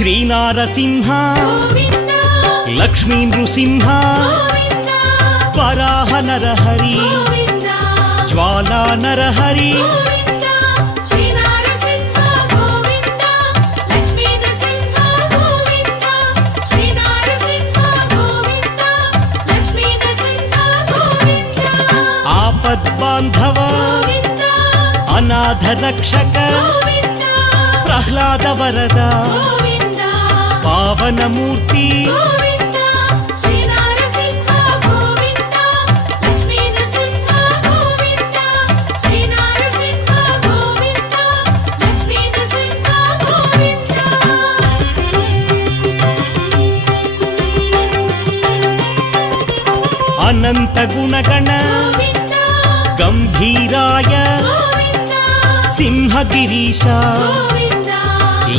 శ్రీనారసింహ గోవింద లక్ష్మీ నృసింహ గోవింద వరాహ నరహరి గోవింద జ్వాలా నరహరి గోవింద శ్రీ నరసింహ గోవింద లక్ష్మీ నరసింహ గోవింద శ్రీ నరసింహ గోవింద లక్ష్మీ నరసింహ గోవింద ఆపద్బాంధవ గోవింద అనాథ రక్షక గోవింద ప్రహ్లాద వరద గోవింద పావనమూర్తి గోవింద శ్రీ నరసింహ గోవింద లక్ష్మీ నరసింహ గోవింద శ్రీ నరసింహ గోవింద లక్ష్మీ నరసింహ గోవింద అనంత గుణగణ గోవింద గంభీరాయ గోవింద సింహగిరీశ గోవింద